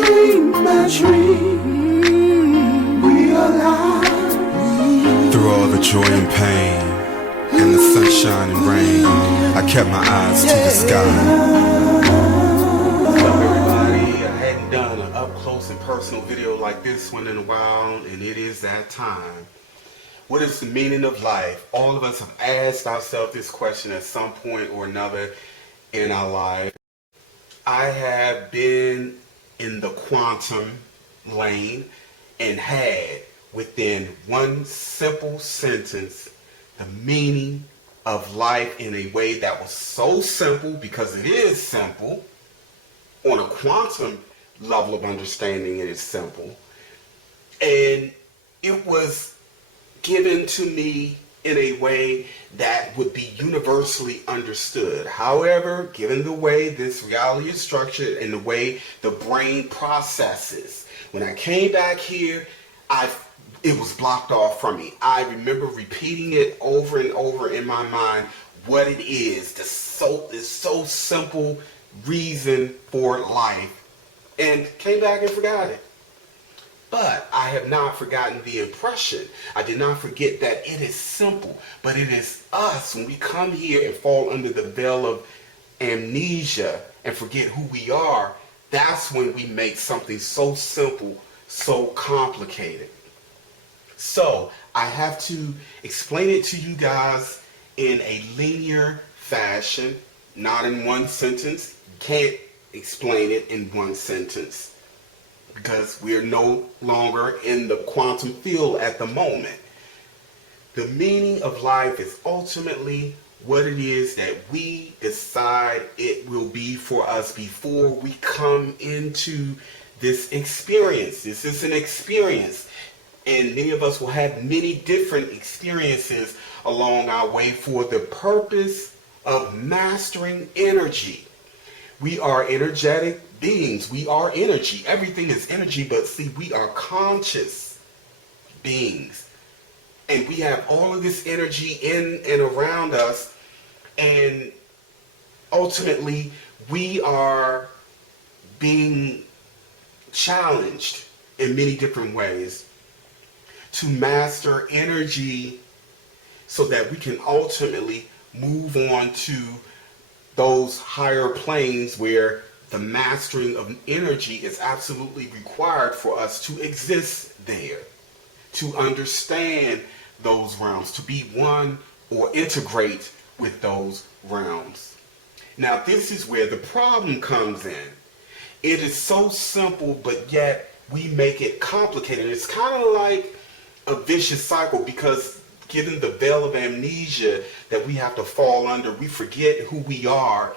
my dream, realize. Through all the joy and pain, and the sunshine and rain, I kept my eyes to the sky. What's up, everybody? I hadn't done an up-close and personal video like this one in a while, and it is that time. What is the meaning of life? All of us have asked ourselves this question at some point or another in our life. I have been in the quantum lane and had within one simple sentence the meaning of life in a way that was so simple, because it is simple. On a quantum level of understanding, it is simple. And it was given to me in a way that would be universally understood. However, given the way this reality is structured and the way the brain processes, when I came back here, it was blocked off from me. I remember repeating it over and over in my mind, what it is, this so simple reason for life, and came back and forgot it. But I have not forgotten the impression. I did not forget that it is simple, but it is us when we come here and fall under the veil of amnesia and forget who we are. That's when we make something so simple so complicated. So I have to explain it to you guys in a linear fashion, not in one sentence. Can't explain it in one sentence, because we're no longer in the quantum field at the moment. The meaning of life is ultimately what it is that we decide it will be for us before we come into this experience. This is an experience, and many of us will have many different experiences along our way for the purpose of mastering energy. We are energetic beings. We are energy. Everything is energy, but see, we are conscious beings. And we have all of this energy in and around us. And ultimately, we are being challenged in many different ways to master energy so that we can ultimately move on to those higher planes where the mastering of energy is absolutely required for us to exist there, to understand those realms, to be one or integrate with those realms. Now, this is where the problem comes in. It is so simple, but yet we make it complicated. It's kind of like a vicious cycle, because given the veil of amnesia that we have to fall under, we forget who we are.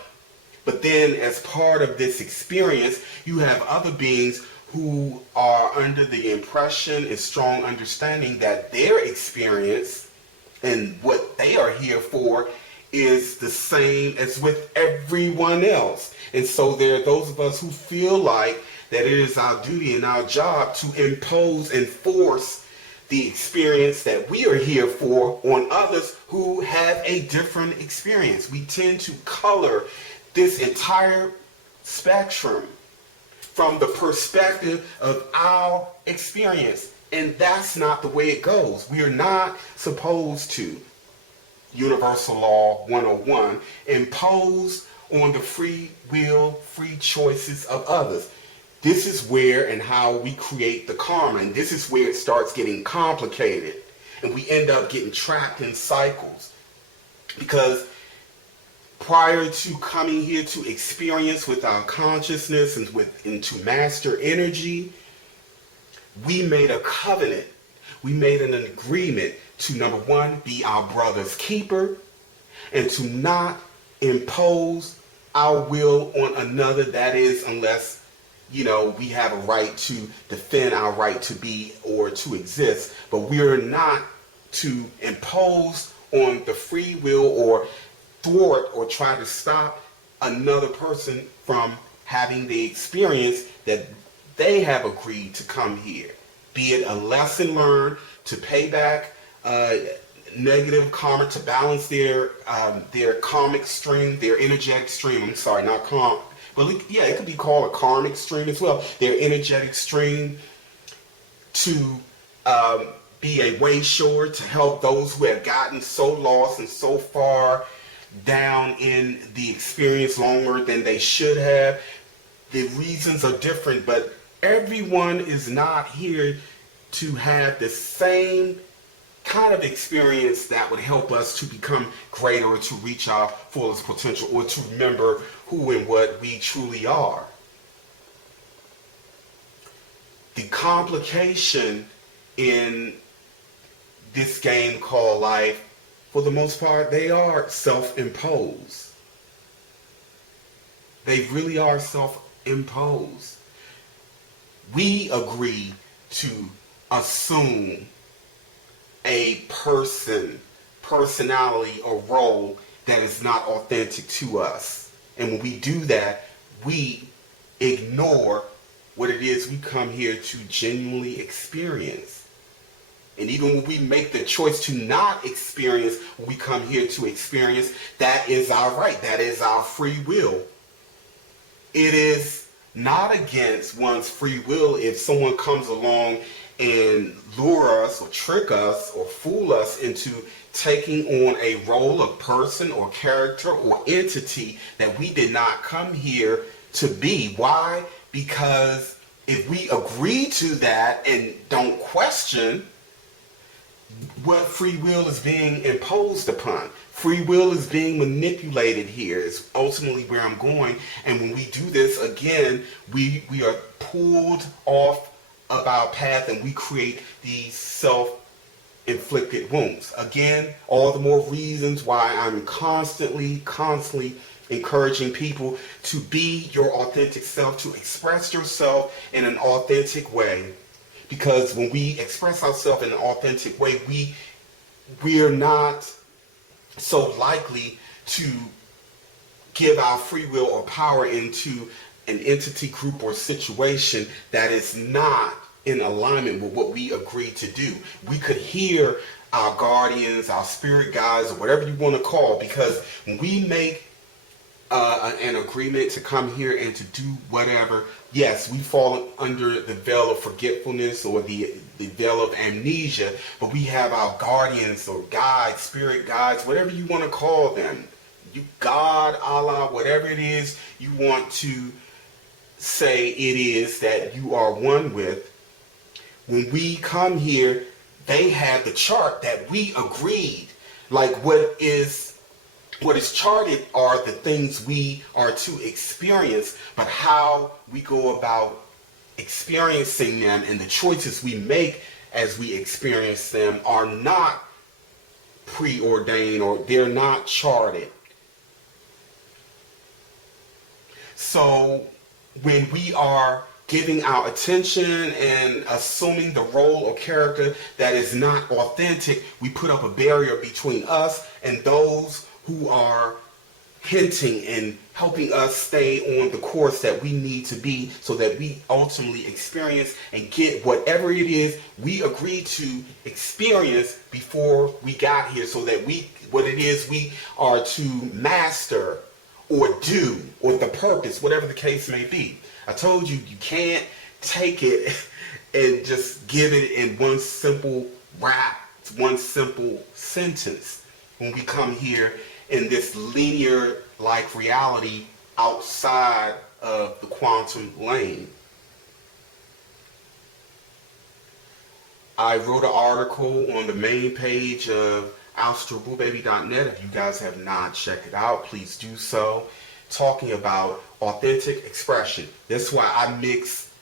But then as part of this experience, you have other beings who are under the impression and strong understanding that their experience and what they are here for is the same as with everyone else. And so there are those of us who feel like that it is our duty and our job to impose and force the experience that we are here for on others who have a different experience. We tend to color this entire spectrum from the perspective of our experience, and that's not the way it goes. We are not supposed to, Universal Law 101, impose on the free will, free choices of others. This is where and how we create the karma, and this is where it starts getting complicated, and we end up getting trapped in cycles. Because prior to coming here to experience with our consciousness and to master energy, we made a covenant. We made an agreement to, number one, be our brother's keeper, and to not impose our will on another. That is, unless we have a right to defend our right to be or to exist, but we're not to impose on the free will or thwart or try to stop another person from having the experience that they have agreed to come here. Be it a lesson learned, to pay back negative karma, to balance their karmic stream, their energetic stream. I'm sorry, not But yeah, it could be called a karmic stream as well. Their energetic stream to be a way shower to help those who have gotten so lost and so far down in the experience longer than they should have. The reasons are different, but everyone is not here to have the same kind of experience that would help us to become greater or to reach our fullest potential or to remember who and what we truly are. The complication in this game called life, for the most part, they are self-imposed. They really are self-imposed. We agree to assume a personality, or role that is not authentic to us. And when we do that, we ignore what it is we come here to genuinely experience. And even when we make the choice to not experience what we come here to experience, that is our right. That is our free will. It is not against one's free will if someone comes along and lure us or trick us or fool us into taking on a role of person or character or entity that we did not come here to be. Why? Because if we agree to that and don't question, what free will is being imposed upon? Free will is being manipulated here is ultimately where I'm going. And when we do this, again, we are pulled off of our path and we create these self-inflicted wounds. Again, all the more reasons why I'm constantly encouraging people to be your authentic self, to express yourself in an authentic way. Because when we express ourselves in an authentic way, we're not so likely to give our free will or power into an entity, group, or situation that is not in alignment with what we agreed to do. We could hear our guardians, our spirit guides, or whatever you want to call, because when we make an agreement to come here and to do whatever, yes, we fall under the veil of forgetfulness or the veil of amnesia, but we have our guardians or guides, spirit guides, whatever you want to call them. You, God, Allah, whatever it is you want to say it is that you are one with. When we come here, they have the chart that we agreed. Like what is charted are the things we are to experience, but how we go about experiencing them and the choices we make as we experience them are not preordained, or they're not charted. So when we are giving our attention and assuming the role or character that is not authentic, we put up a barrier between us and those who are hinting and helping us stay on the course that we need to be, so that we ultimately experience and get whatever it is we agreed to experience before we got here, so that what it is we are to master or do, or the purpose, whatever the case may be. I told you, you can't take it and just give it in one simple rap, one simple sentence. When we come here in this linear-like reality outside of the quantum lane. I wrote an article on the main page of AstralBooBaby.net. If you guys have not checked it out, please do so. Talking about authentic expression. That's why I mix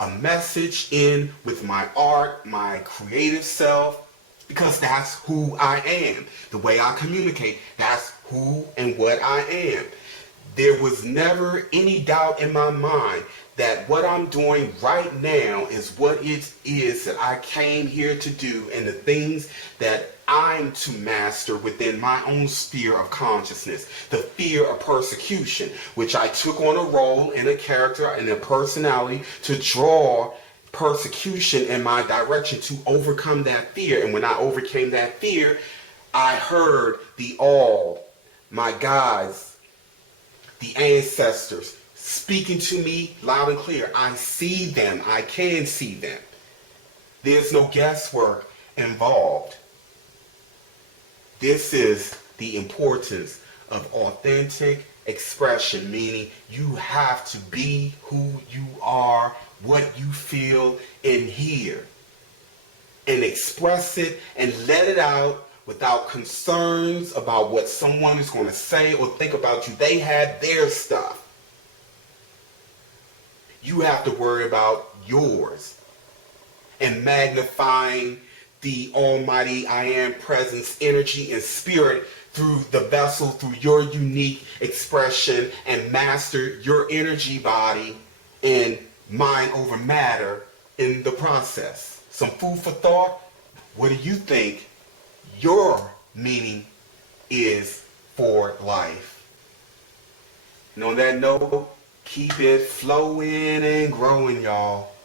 a message in with my art, my creative self, because that's who I am. The way I communicate, that's who and what I am. There was never any doubt in my mind that what I'm doing right now is what it is that I came here to do, and the things that I'm to master within my own sphere of consciousness. The fear of persecution, which I took on a role and a character and a personality to draw persecution in my direction to overcome that fear. And when I overcame that fear, I heard the all, my guides, the ancestors, speaking to me loud and clear. I see them. I can see them. There's no guesswork involved. This is the importance of authentic expression, meaning you have to be who you are, what you feel in here, and express it and let it out without concerns about what someone is going to say or think about you. They had their stuff. You have to worry about yours and magnifying the almighty I am presence, energy, and spirit through the vessel, through your unique expression, and master your energy body and mind over matter in the process. Some food for thought. What do you think your meaning is for life? And on that note, keep it flowing and growing, y'all.